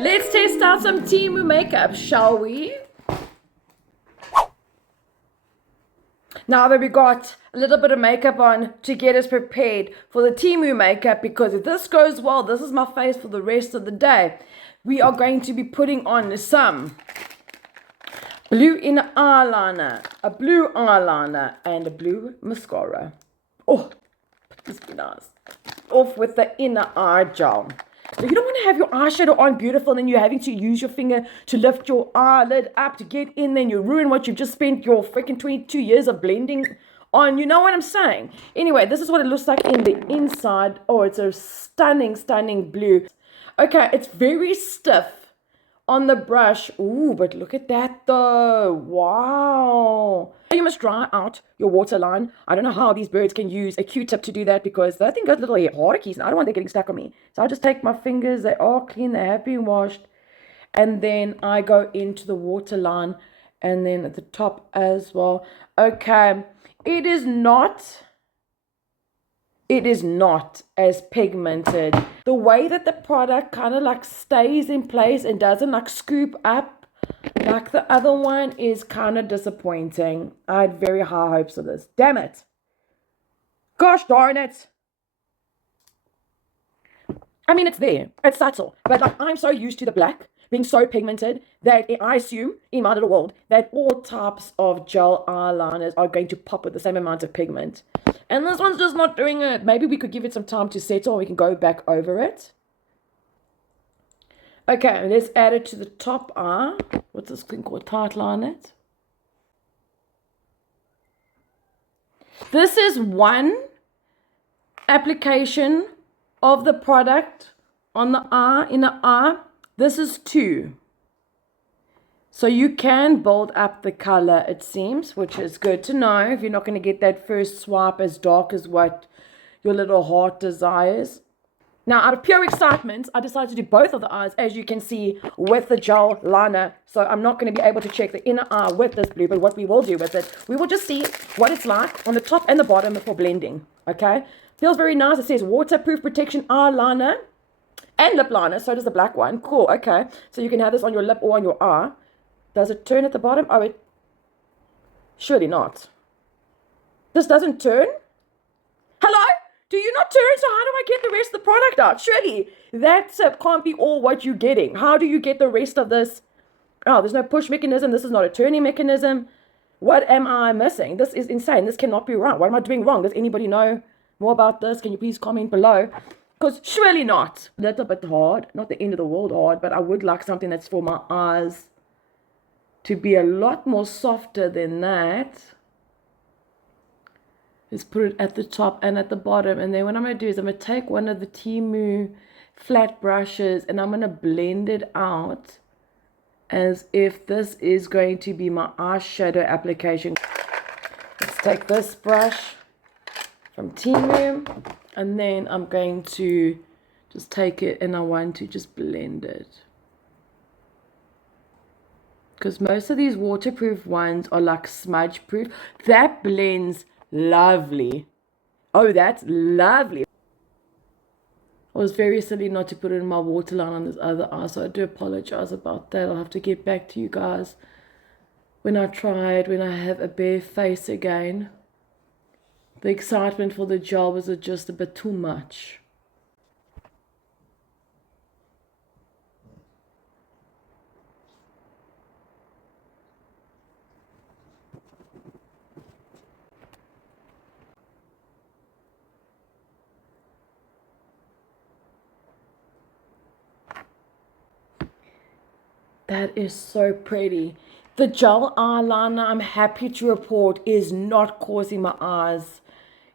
Let's test out some Temu makeup, shall we? Now that we got a little bit of makeup on to get us prepared for the Temu makeup, because if this goes well, this is my face for the rest of the day. We are going to be putting on some blue inner eyeliner, a blue eyeliner, and a blue mascara. Oh, this be nice. Off with the inner eye gel. So you don't want to have your eyeshadow on beautiful and then you're having to use your finger to lift your eyelid up to get in, then you ruin what you've just spent your freaking 22 years of blending on. You know what I'm saying? Anyway, this is what it looks like in the inside. Oh, it's a stunning, stunning blue. Okay, it's very stiff on the brush. Ooh, but look at that though. Wow. You must dry out your waterline. I don't know how these birds can use a Q-tip to do that, because that thing got little hardkeys and I don't want them getting stuck on me. So I just take my fingers, they are clean, they have been washed, and then I go into the waterline and then at the top as well. Okay, it is not as pigmented. The way that the product kind of like stays in place and doesn't like scoop up like the other one is kind of disappointing. I had very high hopes of this. Damn it. Gosh darn it. I mean, it's there. It's subtle. But like, I'm so used to the black being so pigmented that I assume in my little world that all types of gel eyeliners are going to pop with the same amount of pigment. And this one's just not doing it. Maybe we could give it some time to settle and we can go back over it. Okay, let's add it to the top eye. What's this thing called? Tightline it. This is one application of the product on the eye, in the eye. This is two. So you can build up the color, it seems, which is good to know if you're not going to get that first swipe as dark as what your little heart desires. Now, out of pure excitement, I decided to do both of the eyes, as you can see, with the gel liner. So I'm not going to be able to check the inner eye with this blue, but what we will do with it, we will just see what it's like on the top and the bottom before blending, okay? Feels very nice. It says waterproof protection eyeliner and lip liner. So does the black one. Cool, okay. So you can have this on your lip or on your eye. Does it turn at the bottom? Oh, it... Surely not. This doesn't turn? Hello? Do you not turn? So how do I get the rest of the product out? Surely that can't be all what you're getting. How do you get the rest of this? Oh, there's no push mechanism. This is not a turning mechanism. What am I missing? This is insane. This cannot be right. What am I doing wrong? Does anybody know more about this? Can you please comment below? Because surely not. A little bit hard. Not the end of the world hard, but I would like something that's for my eyes to be a lot more softer than that. Let's put it at the top and at the bottom. And then what I'm going to do is I'm going to take one of the Temu flat brushes and I'm going to blend it out as if this is going to be my eyeshadow application. Let's take this brush from Temu and then I'm going to just take it and I want to just blend it. Because most of these waterproof ones are like smudge proof. That blends lovely. Oh, that's lovely. I was very silly not to put it in my waterline on this other eye, so I do apologize about that. I'll have to get back to you guys when I have a bare face again. The excitement for the gel was just a bit too much. That is so pretty. The gel eyeliner, I'm happy to report, is not causing my eyes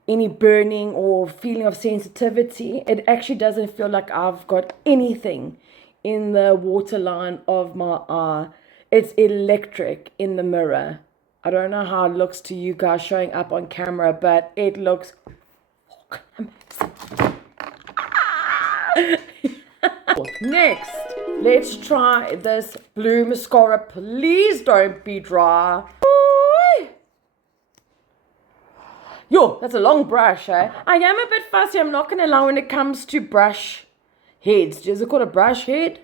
any burning or feeling of sensitivity. It actually doesn't feel like I've got anything in the waterline of my eye. It's electric in the mirror. I don't know how it looks to you guys showing up on camera, but it looks amazing. Next, let's try this blue mascara. Please don't be dry. Yo, that's a long brush, eh? I am a bit fussy, I'm not going to lie, when it comes to brush heads. Is it called a brush head?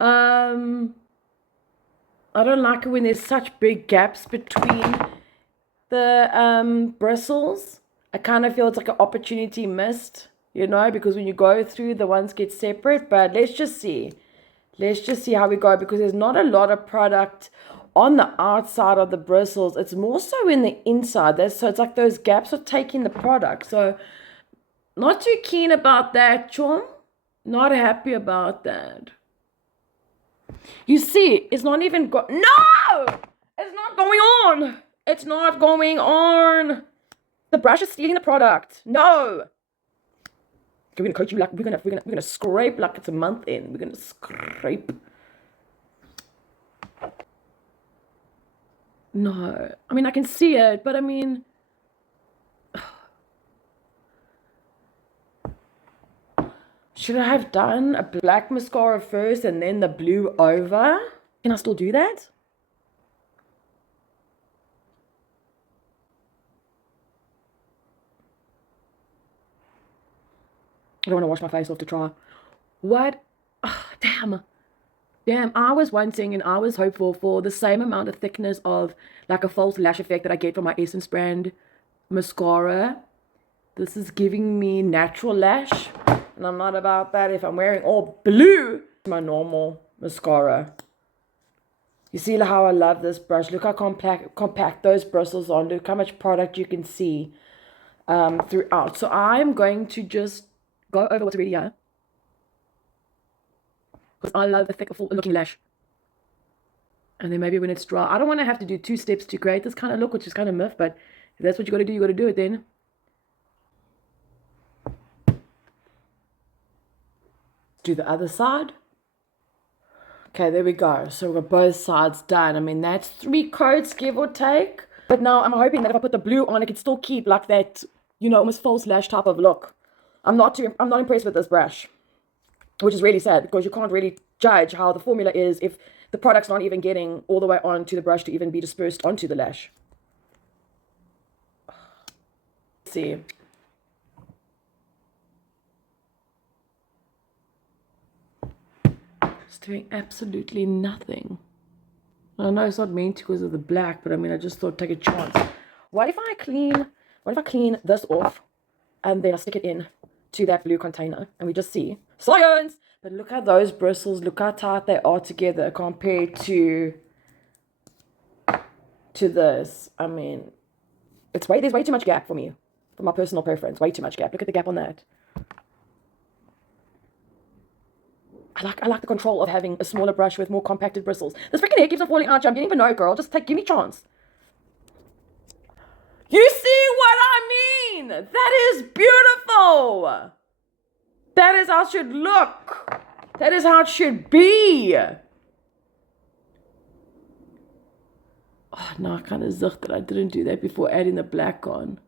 Um, I don't like it when there's such big gaps between the bristles. I kind of feel it's like an opportunity missed, you know, because when you go through, the ones get separate. But let's just see. Let's just see how we go, because there's not a lot of product on the outside of the bristles. It's more so in the inside. So it's like those gaps are taking the product. So not too keen about that, chum. Not happy about that. You see, it's not even No! It's not going on. It's not going on. The brush is stealing the product. No. We're gonna coach you like we're gonna scrape like it's a month in. We're gonna scrape. No. I mean, I can see it, but I mean, should I have done a black mascara first and then the blue over? Can I still do that? I don't want to wash my face off to try. What? Oh, damn. Damn, I was wanting and I was hopeful for the same amount of thickness of like a false lash effect that I get from my Essence brand mascara. This is giving me natural lash, and I'm not about that if I'm wearing all blue. My normal mascara. You see how I love this brush. Look how compact those bristles are. Look how much product you can see throughout. So I'm going to just go over what's already here, because I love a thick, full looking lash. And then maybe when it's dry, I don't want to have to do 2 steps to create this kind of look, which is kind of myth, but if that's what you got to do, you got to do it then. Do the other side. Okay, there we go. So we've got both sides done. I mean, that's 3 coats, give or take. But now I'm hoping that if I put the blue on, it can still keep like that, you know, almost false lash type of look. I'm not impressed with this brush, which is really sad, because you can't really judge how the formula is if the product's not even getting all the way onto the brush to even be dispersed onto the lash. Let's see. It's doing absolutely nothing. I know it's not meant to because of the black, but I mean, I just thought take a chance. What if I clean this off and then I stick it in to that blue container and we just see science? But look at those bristles. Look how tight they are together compared to this. I mean, there's way too much gap for me, for my personal preference. Way too much gap. Look at the gap on that. I like the control of having a smaller brush with more compacted bristles. This freaking hair keeps on falling out. You don't even know, girl. Just give me a chance. You see what I mean? That is beautiful. That is how it should look. That is how it should be. Oh, no, I kind of zucht that I didn't do that before adding the black on.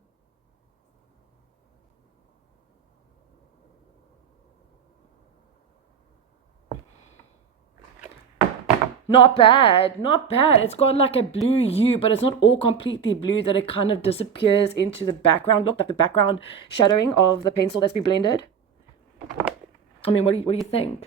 Not bad, not bad. It's got like a blue hue, but it's not all completely blue, that it kind of disappears into the background. Look, like the background shadowing of the pencil that's been blended. I mean, what do you think?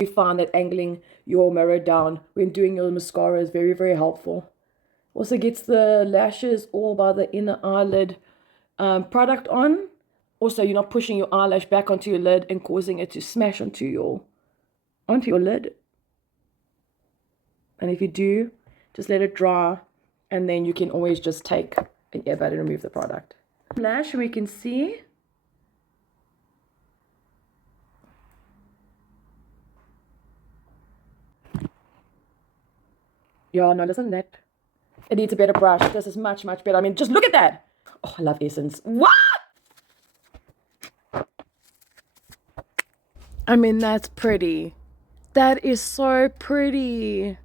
You find that angling your mirror down when doing your mascara is very, very helpful. Also gets the lashes all by the inner eyelid product on. Also, you're not pushing your eyelash back onto your lid and causing it to smash onto your lid. And if you do, just let it dry, and then you can always just take an earbud and remove the product. Lash, we can see. Yeah, no, listen, that it needs a better brush. This is much, much better. I mean, just look at that. Oh, I love Essence. What? I mean, that's pretty. That is so pretty.